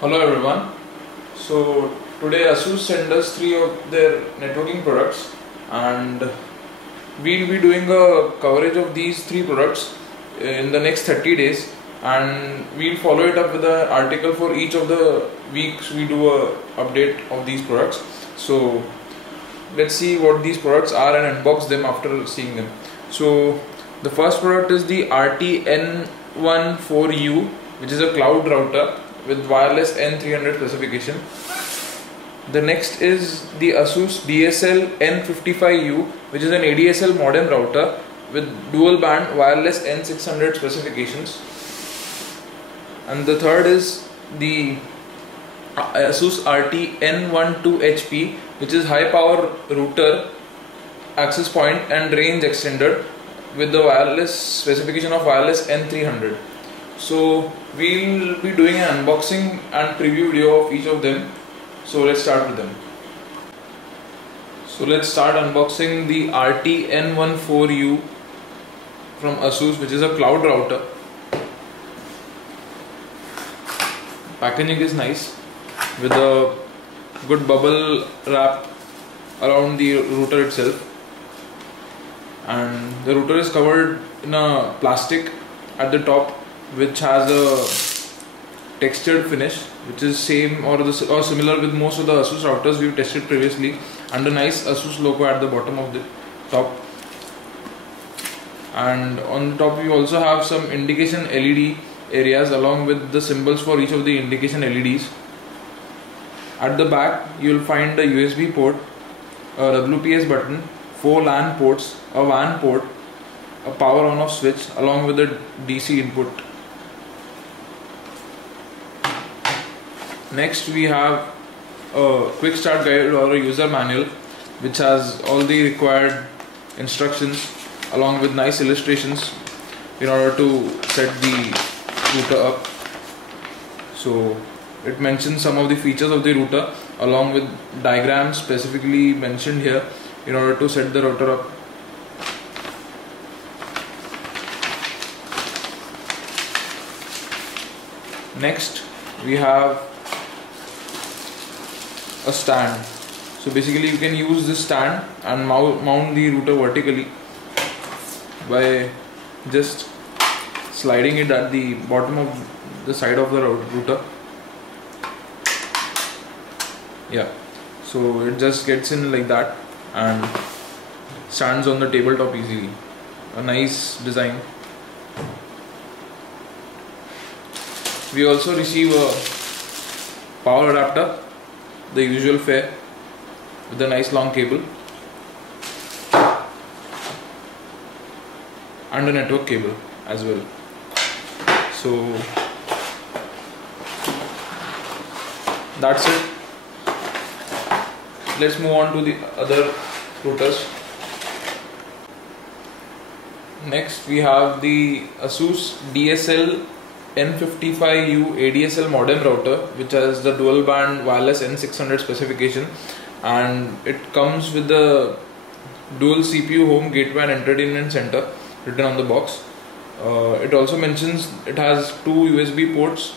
Hello everyone. So today ASUS sent us 3 of their networking products, and we'll be doing a coverage of these 3 products in the next 30 days, and we'll follow it up with an article for each of the weeks we do a update of these products. So let's see what these products are and unbox them after seeing them. So the first product is the RT-N14U, which is a cloud router with wireless N300 specification. The next is the ASUS DSL-N55U, which is an ADSL modem router with dual band wireless N600 specifications. And the third is the ASUS RT-N12HP, which is high power router, access point and range extender with the wireless specification of wireless N300. So we'll be doing an unboxing and preview video of each of them. So let's start with them. So let's start unboxing the RT-N14U from ASUS, which is a cloud router. Packaging is nice with a good bubble wrap around the router itself, and the router is covered in a plastic at the top, which has a textured finish, which is same or similar with most of the ASUS routers we've tested previously, and a nice ASUS logo at the bottom of the top. And on top we also have some indication LED areas along with the symbols for each of the indication LEDs. At the back you will find a USB port, a WPS button, 4 LAN ports, a WAN port, a power on off switch along with a DC input. Next we have a quick start guide or a user manual, which has all the required instructions along with nice illustrations in order to set the router up. So it mentions some of the features of the router along with diagrams specifically mentioned here in order to set the router up. Next we have a stand. So basically you can use this stand and mount the router vertically by just sliding it at the bottom of the side of the router. Yeah, so it just gets in like that and stands on the tabletop easily. A nice design. We also receive a power adapter, the usual fare, with a nice long cable and a network cable as well. So that's it. Let's move on to the other routers. Next we have the ASUS DSL-N55U ADSL modem router, which has the dual band wireless N600 specification, and it comes with the dual CPU home gateway and entertainment center written on the box. It also mentions it has 2 USB ports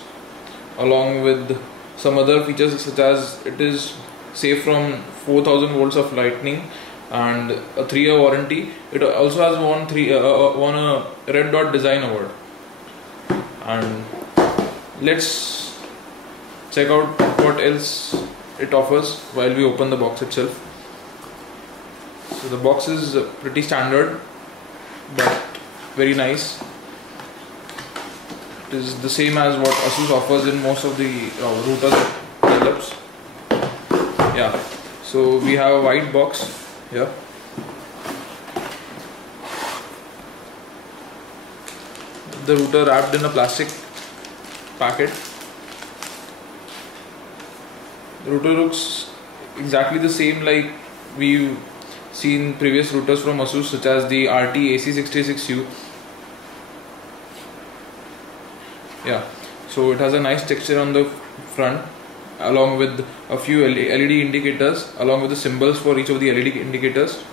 along with some other features such as it is safe from 4000 volts of lightning and a 3-year warranty. It also has won a Red Dot Design Award. And let's check out what else it offers while we open the box itself. So the box is pretty standard but very nice. It is the same as what ASUS offers in most of the routers it develops. Yeah, so we have a white box here. The router wrapped in a plastic packet. The router looks exactly the same like we've seen previous routers from ASUS, such as the RT-AC66U. Yeah, so it has a nice texture on the front along with a few LED indicators along with the symbols for each of the LED indicators.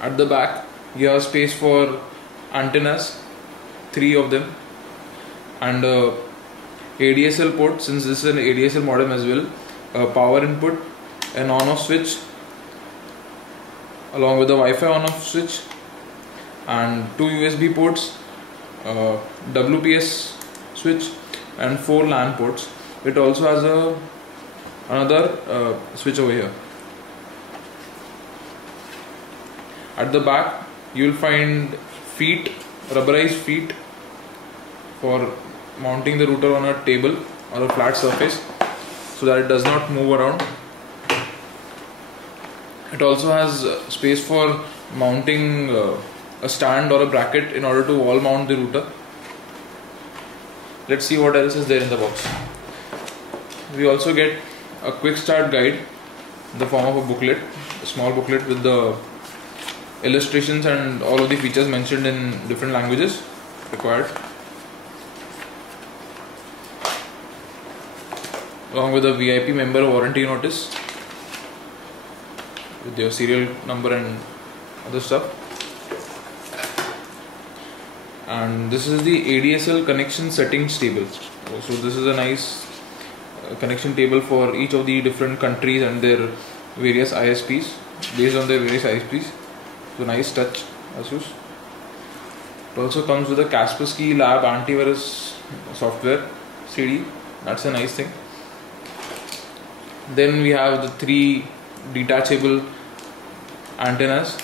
At the back you have space for antennas, 3 of them, and a ADSL port, since this is an ADSL modem as well, a power input, an on-off switch along with a Wi-Fi on-off switch, and 2 USB ports, WPS switch, and 4 LAN ports. It also has another switch over here. At the back you will find feet, rubberized feet for mounting the router on a table or a flat surface so that it does not move around. It also has space for mounting a stand or a bracket in order to wall mount the router. Let's see what else is there in the box. We also get a quick start guide in the form of a booklet, a small booklet with the illustrations and all of the features mentioned in different languages required, along with a VIP member warranty notice with your serial number and other stuff. And this is the ADSL connection settings table. So this is a nice connection table for each of the different countries and their various ISPs, based on their various ISPs. So nice touch, ASUS. It also comes with a Kaspersky Lab antivirus software CD. That's a nice thing. Then we have the 3 detachable antennas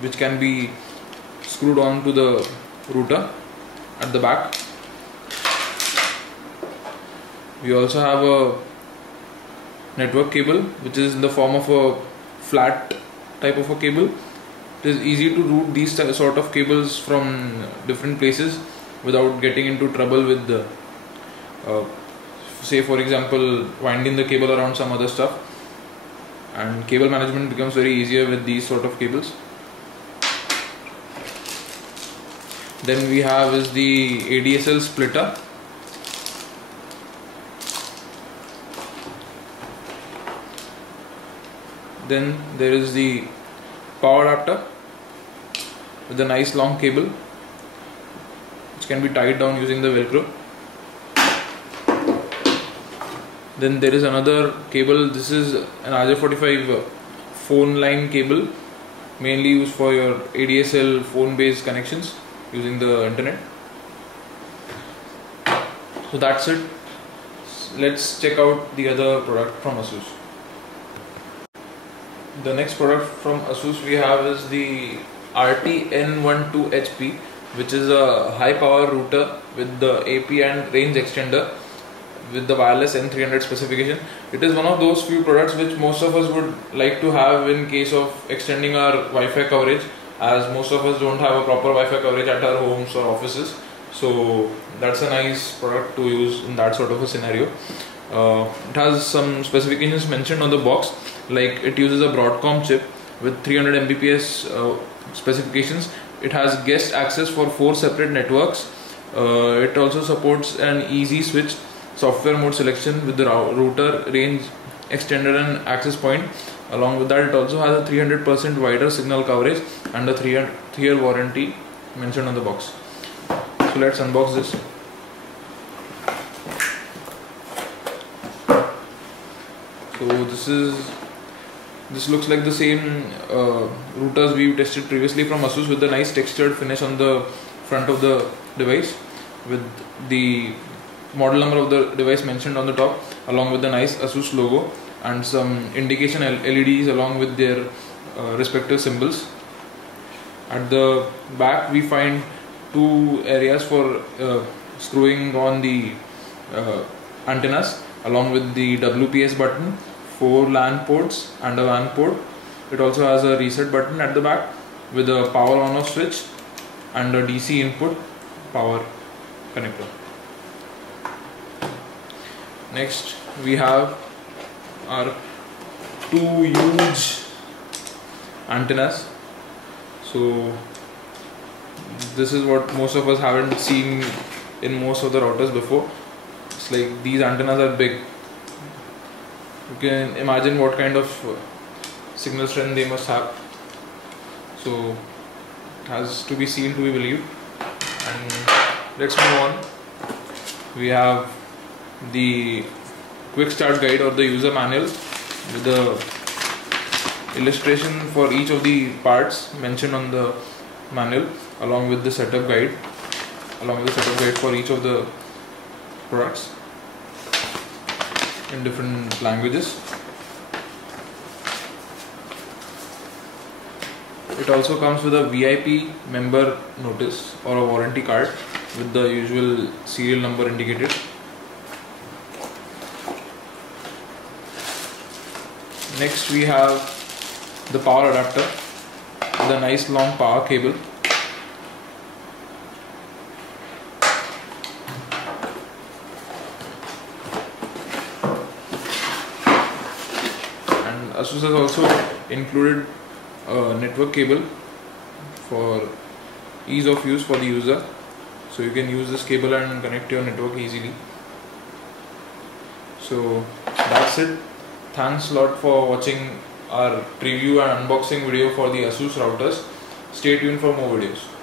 which can be screwed on to the router at the back. We also have a network cable which is in the form of a flat type of a cable. It is easy to route these sort of cables from different places without getting into trouble with the say for example winding the cable around some other stuff, and cable management becomes very easier with these sort of cables. Then we have is the ADSL splitter. Then there is the power adapter with a nice long cable which can be tied down using the velcro. Then there is another cable. This is an RJ45 phone line cable, mainly used for your ADSL phone based connections using the internet. So that's it. Let's check out the other product from ASUS. The next product from ASUS we have is the RT-N12HP, which is a high power router with the AP and range extender with the wireless N300 specification. It is one of those few products which most of us would like to have in case of extending our Wi-Fi coverage, as most of us don't have a proper Wi-Fi coverage at our homes or offices. So that's a nice product to use in that sort of a scenario. It has some specifications mentioned on the box, like it uses a Broadcom chip with 300 Mbps specifications. It has guest access for 4 separate networks. It also supports an easy switch software mode selection with the router, range extender and access point. Along with that, it also has a 300% wider signal coverage and a 3-year warranty mentioned on the box. So let's unbox this. So this looks like the same routers we've tested previously from ASUS, with the nice textured finish on the front of the device with the model number of the device mentioned on the top, along with the nice ASUS logo and some indication LEDs along with their respective symbols. At the back we find 2 areas for screwing on the antennas, along with the WPS button, 4 LAN ports and a WAN port. It also has a reset button at the back with a power on off switch and a DC input power connector. Next we have our 2 huge antennas. So this is what most of us haven't seen in most of the routers before. It's like these antennas are big. You can imagine what kind of signal strength they must have. So it has to be seen to be believed. And let's move on. We have the quick start guide or the user manual with the illustration for each of the parts mentioned on the manual, along with the setup guide for each of the products in different languages. It also comes with a VIP member notice or a warranty card with the usual serial number indicated. Next we have the power adapter with a nice long power cable. And ASUS has also included a network cable for ease of use for the user, so you can use this cable and connect your network easily. So that's it. Thanks a lot for watching our preview and unboxing video for the ASUS routers. Stay tuned for more videos.